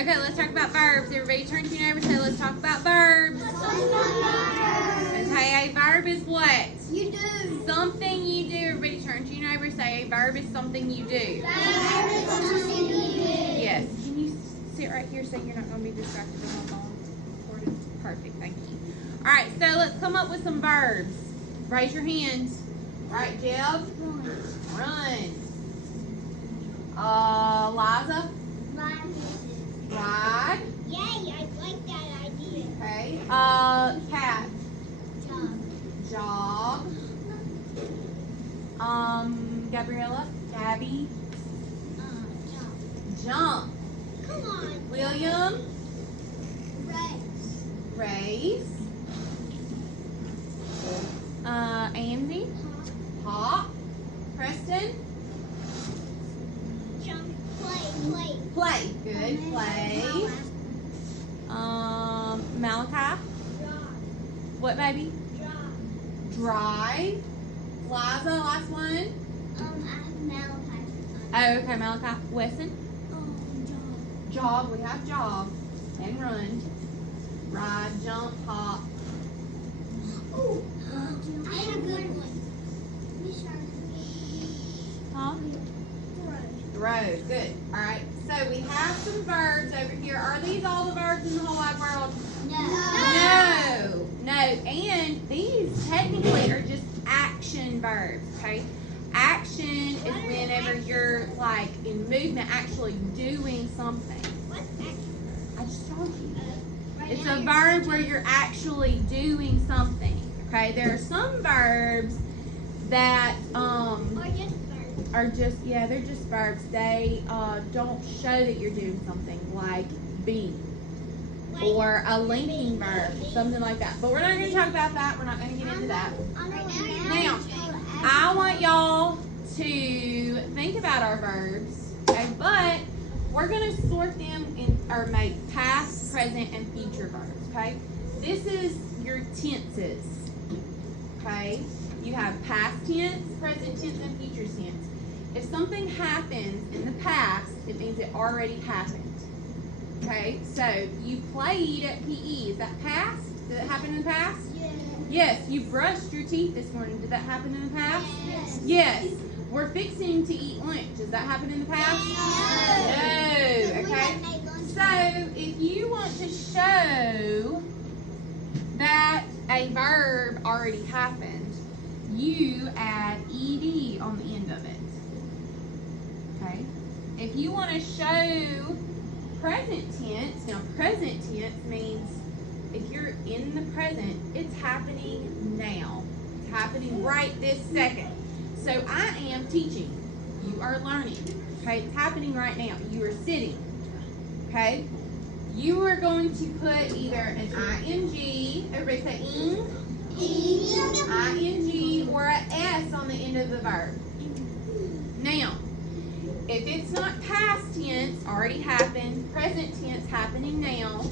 Okay, let's talk about verbs. Everybody turn to your neighbor and say, let's talk about verbs. Okay, a verb is what? You do. Something you do. Everybody turn to your neighbor and say, a verb is something you do. Yes. Can you sit right here so you're not going to be distracted by my phone? Perfect, thank you. Alright, so let's come up with some verbs. Raise your hands. Alright, Jeb. Run. Liza. Ride. Yay, I like that idea. Okay. Cat. Jog. Gabriella. Gabby. Jump. Come on. William. Race. Race. Andy. Hop. Preston. Jump. Play. Play. Good. Play. Malachi. What, baby? Drive. Liza, last one. I have Malachi. Oh, okay, Malachi. Wesson. Jog. We have jog. And run. Ride, jump, hop. Oh, I have a good one. Huh? Throw. Good. All right. So we have some verbs over here. Are these all the verbs in the whole wide world? No. And these technically are just action verbs. Okay. Action is whenever you're like in movement, actually doing something. What's action? I just told you. It's a verb where you're actually doing something. Okay. There are some verbs that they're just verbs. They don't show that you're doing something, like be or a linking verb, something like that. But we're not going to talk about that. We're not going to get into that. Now, I want y'all to think about our verbs, okay? But we're going to sort them in or make past, present, and future verbs, okay? This is your tenses, okay? You have past tense, present tense, and future tense. If something happens in the past, it means it already happened. Okay, so you played at PE. Is that past? Did it happen in the past? Yes. You brushed your teeth this morning. Did that happen in the past? Yes. We're fixing to eat lunch. Does that happen in the past? No. Okay. So if you want to show that a verb already happened, you add ed on the end of it. Okay. If you want to show present tense, now present tense means if you're in the present, it's happening now. It's happening right this second. So I am teaching. You are learning. Okay. It's happening right now. You are sitting. Okay. You are going to put either an ing, everybody say ing, ing, or an s on the end of the verb. Now, if it's not past tense, already happened, present tense, happening now,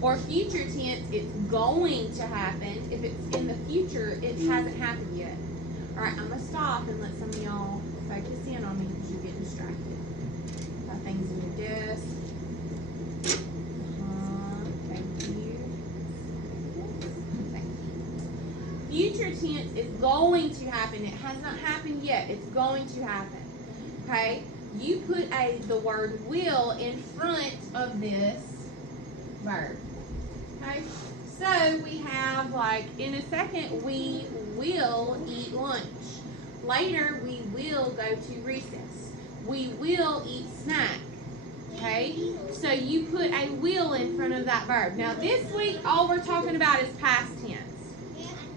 or future tense, it's going to happen. If it's in the future, it hasn't happened yet. All right, I'm going to stop and let some of y'all focus in on me because you get distracted by things in your desk. Future tense is going to happen. It has not happened yet. It's going to happen. Okay? You put the word will in front of this verb. Okay? So we have like in a second we will eat lunch. Later we will go to recess. We will eat snack. Okay? So you put a will in front of that verb. Now this week all we're talking about is past tense.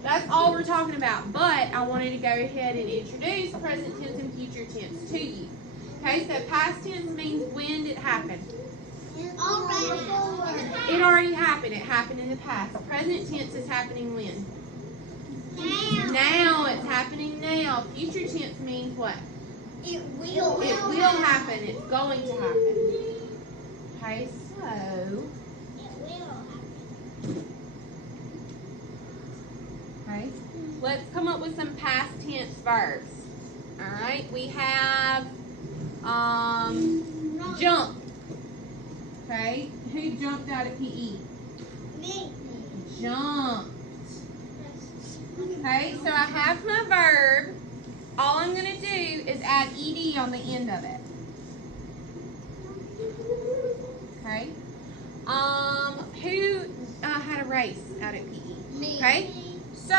That's all we're talking about, but I wanted to go ahead and introduce present tense and future tense to you. Okay, so past tense means when did it happen? It already happened. It happened in the past. Present tense is happening when? Now it's happening now. Future tense means what? It will happen. It's going to happen. Okay, so okay, let's come up with some past tense verbs. All right, we have jump. Okay? Who jumped out at PE? Me. Jumped. Okay, so I have my verb. All I'm going to do is add ed on the end of it. Okay? Who had a race out at PE? Me. Okay? So,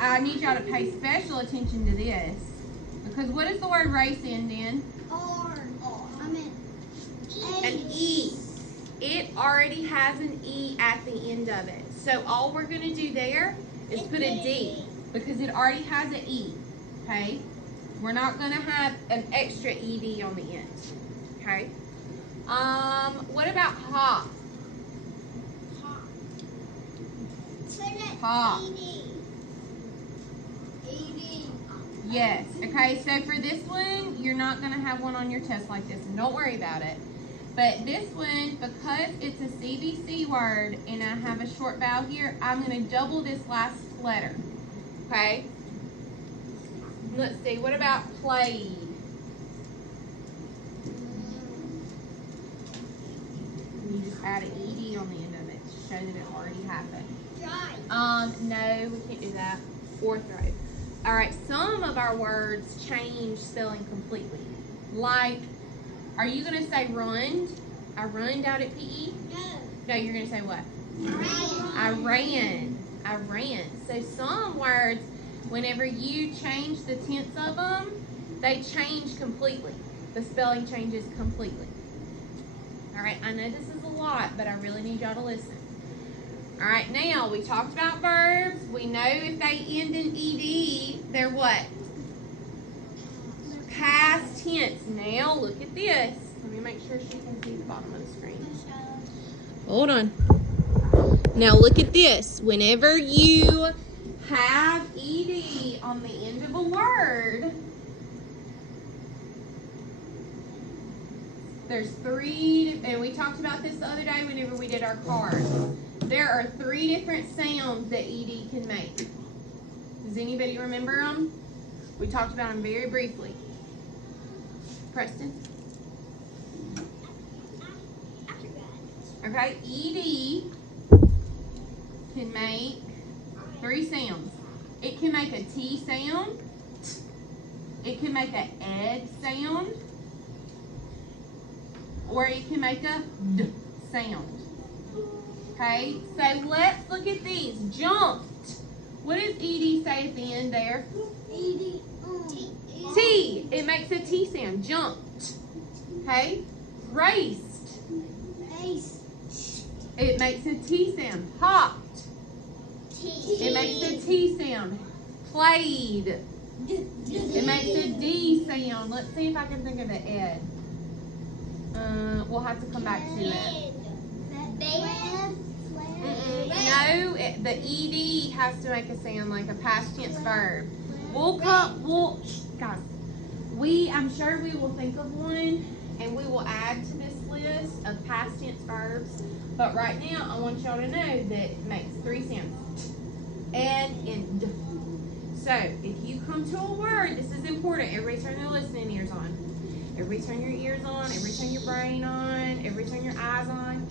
I need y'all to pay special attention to this. Because what does the word race end in? R. I meant An E. It already has an E at the end of it. So, all we're going to do there is put a D. Because it already has an E. Okay? We're not going to have an extra ed on the end. Okay? What about hop? Hop. Yes. Okay, so for this one, you're not going to have one on your test like this, and don't worry about it. But this one, because it's a CVC word and I have a short vowel here, I'm going to double this last letter. Okay? Let's see, what about played? You just add an ed on the end of it to show that it already happened. No, we can't do that. Fourth row. All right, some of our words change spelling completely. Like, are you going to say runned? I runned out at PE? No, you're going to say what? I ran. I ran. So some words, whenever you change the tense of them, they change completely. The spelling changes completely. All right, I know this is a lot, but I really need y'all to listen. All right, now we talked about verbs. We know if they end in ed, they're what? Past tense. Now look at this. Let me make sure she can see the bottom of the screen. Hold on. Now look at this. Whenever you have ed on the end of a word, there's three, and we talked about this the other day whenever we did our cards. There are three different sounds that ed can make. Does anybody remember them? We talked about them very briefly. Preston? Okay, ed can make three sounds. It can make a T sound. It can make an ed sound. Or it can make a D sound. Okay, so let's look at these. Jumped. What does ed say at the end there? T. It makes a T sound. Jumped. Okay. Raced. It makes a T sound. Hopped. It makes a T sound. Played. It makes a D sound. Let's see if I can think of the ed. We'll have to come back to it. No, the ed has to make a sound like a past tense verb. Guys, I'm sure we will think of one and we will add to this list of past tense verbs. But right now, I want y'all to know that it makes three sounds. And D. So, if you come to a word, this is important. Everybody turn their listening ears on. Everybody turn your ears on. Everybody turn your brain on. Everybody turn your eyes on.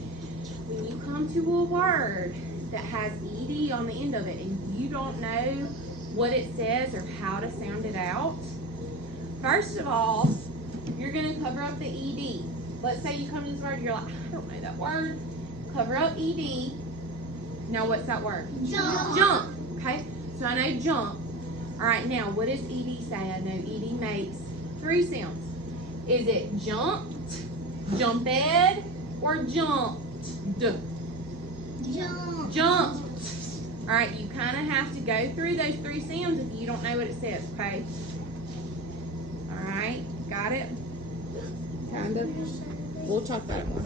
When you come to a word that has ed on the end of it and you don't know what it says or how to sound it out, first of all, you're going to cover up the ed. Let's say you come to this word, you're like, I don't know that word. Cover up ed. Now what's that word? Jump. Jump. Okay, so I know jump. All right, now what does ed say? I know ed makes three sounds. Is it jumped, jumped, or jumped? Jumped. All right, you kind of have to go through those three sounds if you don't know what it says, okay? All right, got it? Kind of. We'll talk about it more.